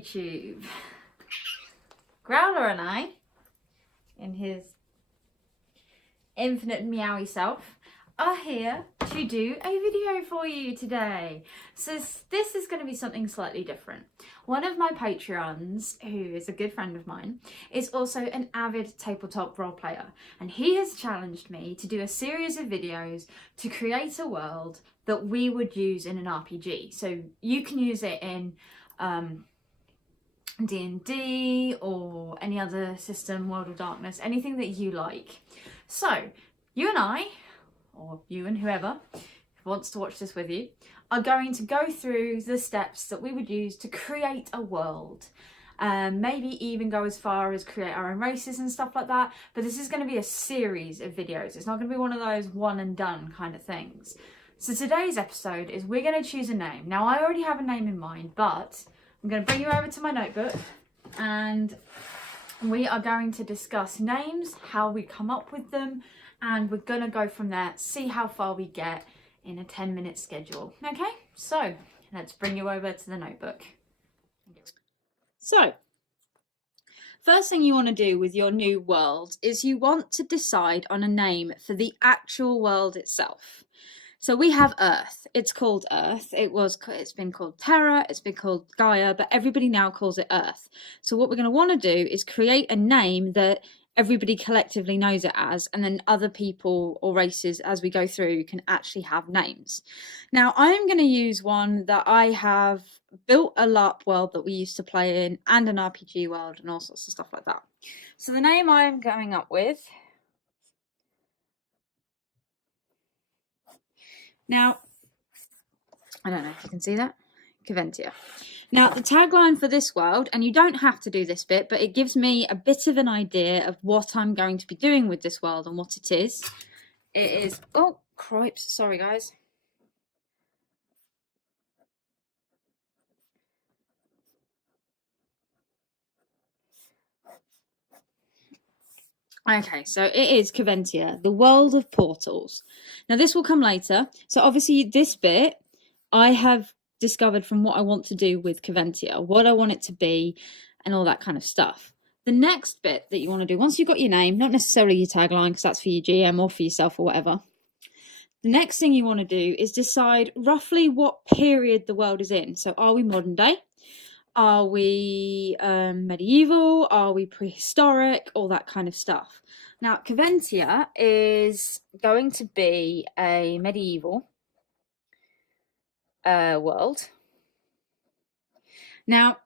YouTube. Growler and I, in his infinite meowy self, are here to do a video for you today. So this is going to be something slightly different. One of my Patreons, who is a good friend of mine, is also an avid tabletop role player, and he has challenged me to do a series of videos to create a world that we would use in an RPG. So you can use it in D&D or any other system, World of Darkness, anything that you like. So you and I, or you and whoever wants to watch this with you, are going to go through the steps that we would use to create a world. Maybe even go as far as create our own races and stuff like that. But this is going to be a series of videos. It's not going to be one of those one and done kind of things. So today's episode is we're going to choose a name. Now I already have a name in mind, but I'm going to bring you over to my notebook and we are going to discuss names, how we come up with them, and we're going to go from there, see how far we get in a 10-minute schedule. Okay, so let's bring you over to the notebook. So, first thing you want to do with your new world is you want to decide on a name for the actual world itself. So we have Earth. It's called Earth. It's been called Terra, it's been called Gaia, but everybody now calls it Earth. So what we're going to want to do is create a name that everybody collectively knows it as, and then other people or races as we go through can actually have names. Now I'm going to use one that I have built a LARP world that we used to play in, and an RPG world and all sorts of stuff like that. So the name I'm going up with, now I don't know if you can see that, Caventia. Now, the tagline for this world, and you don't have to do this bit, but it gives me a bit of an idea of what I'm going to be doing with this world and what it is. It is, oh, cripes, sorry guys. Okay, so it is Caventia, the world of portals. Now, this will come later. So obviously this bit, I have discovered from what I want to do with Caventia, what I want it to be, and all that kind of stuff. The next bit that you want to do, once you've got your name, not necessarily your tagline, because that's for your GM or for yourself or whatever. The next thing you want to do is decide roughly what period the world is in. So are we modern day? Are we medieval? Are we prehistoric? All that kind of stuff. Now, Caventia is going to be a medieval world. Now,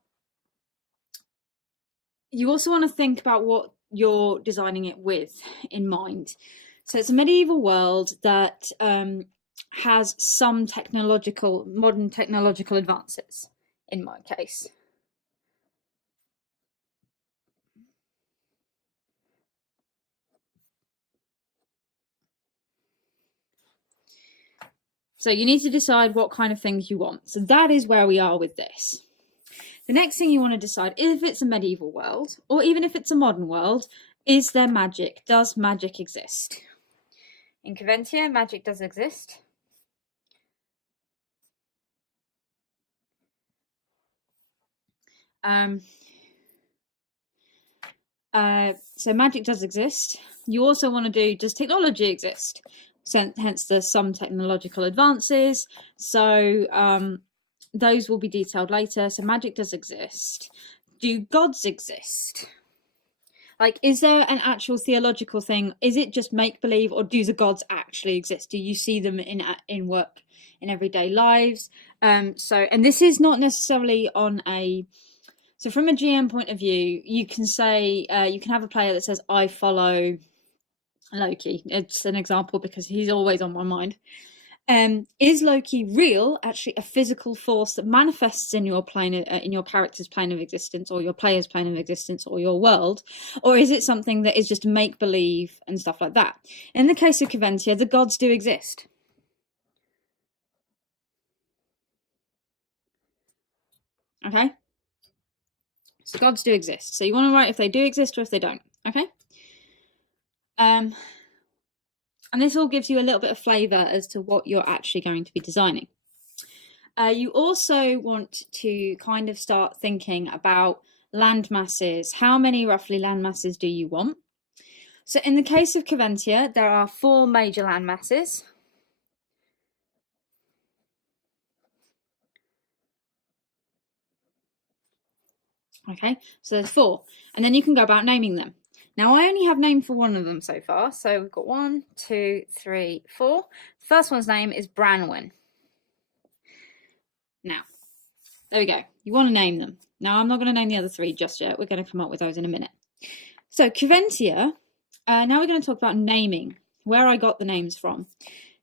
you also want to think about what you're designing it with in mind. So it's a medieval world that has some modern technological advances, in my case. So you need to decide what kind of things you want. So that is where we are with this. The next thing you want to decide, if it's a medieval world, or even if it's a modern world, is there magic? Does magic exist? In Caventia, magic does exist. So magic does exist. You also want to do, does technology exist? So, hence there's some technological advances. So those will be detailed later. So magic does exist. Do gods exist? Like, is there an actual theological thing? Is it just make-believe, or do the gods actually exist? Do you see them in work, in everyday lives? And this is not necessarily on a... So from a GM point of view, you can say, you can have a player that says, I follow Loki. It's an example because he's always on my mind. Is Loki real, actually a physical force that manifests in your plane, in your character's plane of existence, or your player's plane of existence, or your world, or is it something that is just make believe and stuff like that? In the case of Caventia, the gods do exist. Okay, so gods do exist. So you want to write if they do exist or if they don't. Okay. And this all gives you a little bit of flavour as to what you're actually going to be designing. You also want to kind of start thinking about land masses. How many roughly land masses do you want? So in the case of Coventia, there are 4 major land masses. Okay, so there's 4. And then you can go about naming them. Now, I only have name for one of them so far. So we've got 1, 2, 3, 4. The first one's name is Branwen. Now, there we go. You want to name them. Now, I'm not going to name the other 3 just yet. We're going to come up with those in a minute. So, Coventia, now we're going to talk about naming, where I got the names from.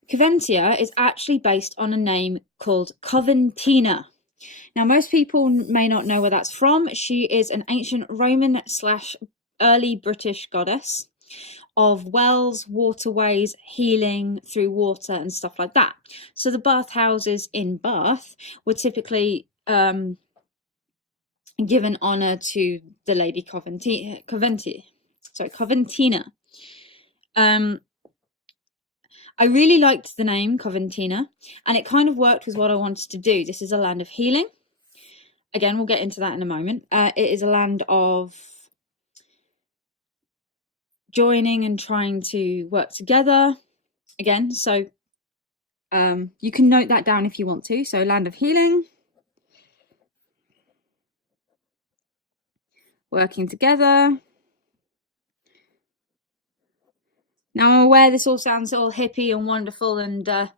Coventia is actually based on a name called Coventina. Now, most people may not know where that's from. She is an ancient Roman / early British goddess of wells, waterways, healing through water and stuff like that. So the bathhouses in Bath were typically given honour to the Lady Coventina. I really liked the name Coventina, and it kind of worked with what I wanted to do. This is a land of healing. Again, we'll get into that in a moment. It is a land of joining and trying to work together. Again, so you can note that down if you want to. So, land of healing, working together. Now, I'm aware this all sounds all hippie and wonderful and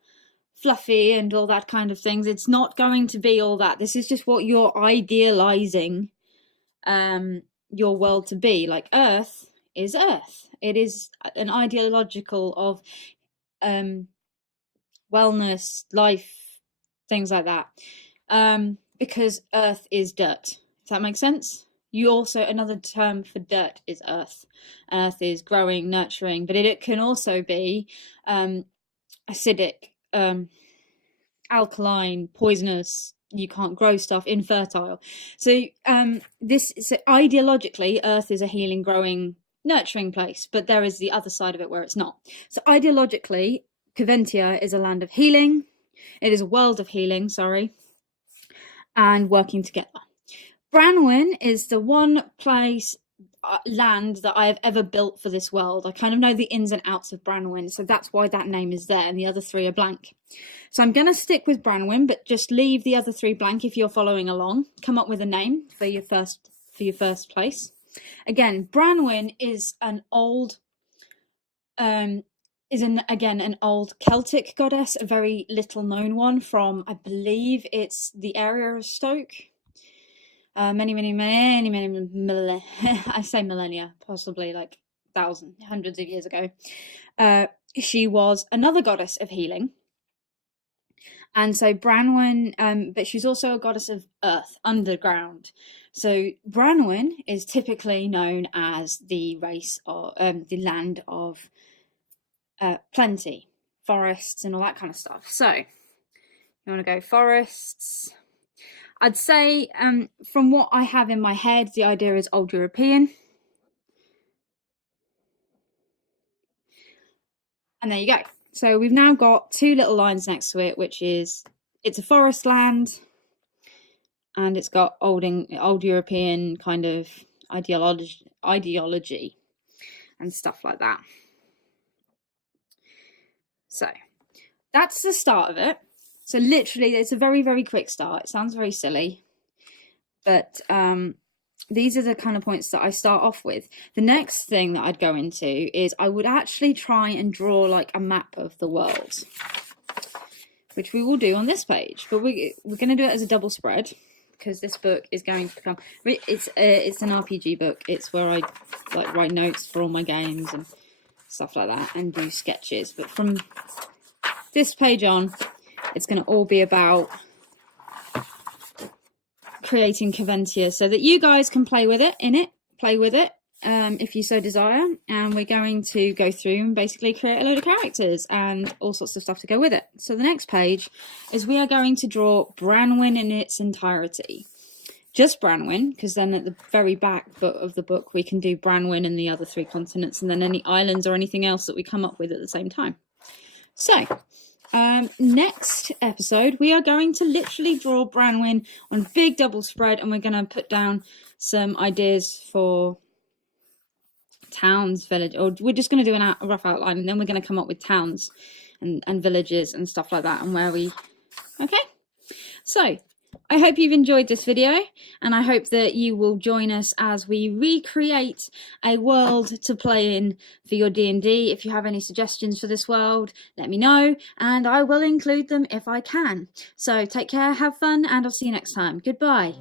fluffy and all that kind of things. It's not going to be all that. This is just what you're idealizing your world to be. Like Earth is Earth. It is an ideological of wellness, life, things like that. Because Earth is dirt. Does that make sense? You also, another term for dirt is earth. Earth is growing, nurturing, but it can also be acidic, alkaline, poisonous. You can't grow stuff, infertile. So ideologically, Earth is a healing, growing, nurturing place, but there is the other side of it where it's not. So ideologically, Coventia is a land of healing. It is a world of healing, and working together. Branwen is the one place, land that I have ever built for this world. I kind of know the ins and outs of Branwen, so that's why that name is there, and the other 3 are blank. So I'm going to stick with Branwen, but just leave the other 3 blank if you're following along. Come up with a name for your first place. Again, Branwen is an old, an old Celtic goddess, a very little known one from, I believe it's the area of Stoke. Many I say millennia, possibly like hundreds of years ago. She was another goddess of healing, and so Branwen, but she's also a goddess of earth, underground. So Branwen is typically known as the race or the land of plenty, forests and all that kind of stuff. So you want to go forests. I'd say, from what I have in my head, the idea is Old European. And there you go. So we've now got 2 little lines next to it, which is, it's a forest land, and it's got old European kind of ideology and stuff like that. So that's the start of it. So literally, it's a very, very quick start. It sounds very silly, but these are the kind of points that I start off with. The next thing that I'd go into is I would actually try and draw like a map of the world, which we will do on this page. But we're going to do it as a double spread because this book is going to become, it's an RPG book. It's where I like write notes for all my games and stuff like that and do sketches. But from this page on, it's going to all be about creating Coventia so that you guys can play with it, if you so desire. And we're going to go through and basically create a load of characters and all sorts of stuff to go with it. So the next page is we are going to draw Branwen in its entirety. Just Branwen, because then at the very back of the book we can do Branwen and the other 3 continents, and then any islands or anything else that we come up with at the same time. So Next episode, we are going to literally draw Branwen on big double spread, and we're going to put down some ideas for towns, village, or we're just going to do a rough outline, and then we're going to come up with towns and villages and stuff like that, and where we... Okay, so I hope you've enjoyed this video, and I hope that you will join us as we recreate a world to play in for your D&D. If you have any suggestions for this world, let me know, and I will include them if I can. So take care, have fun, and I'll see you next time. Goodbye.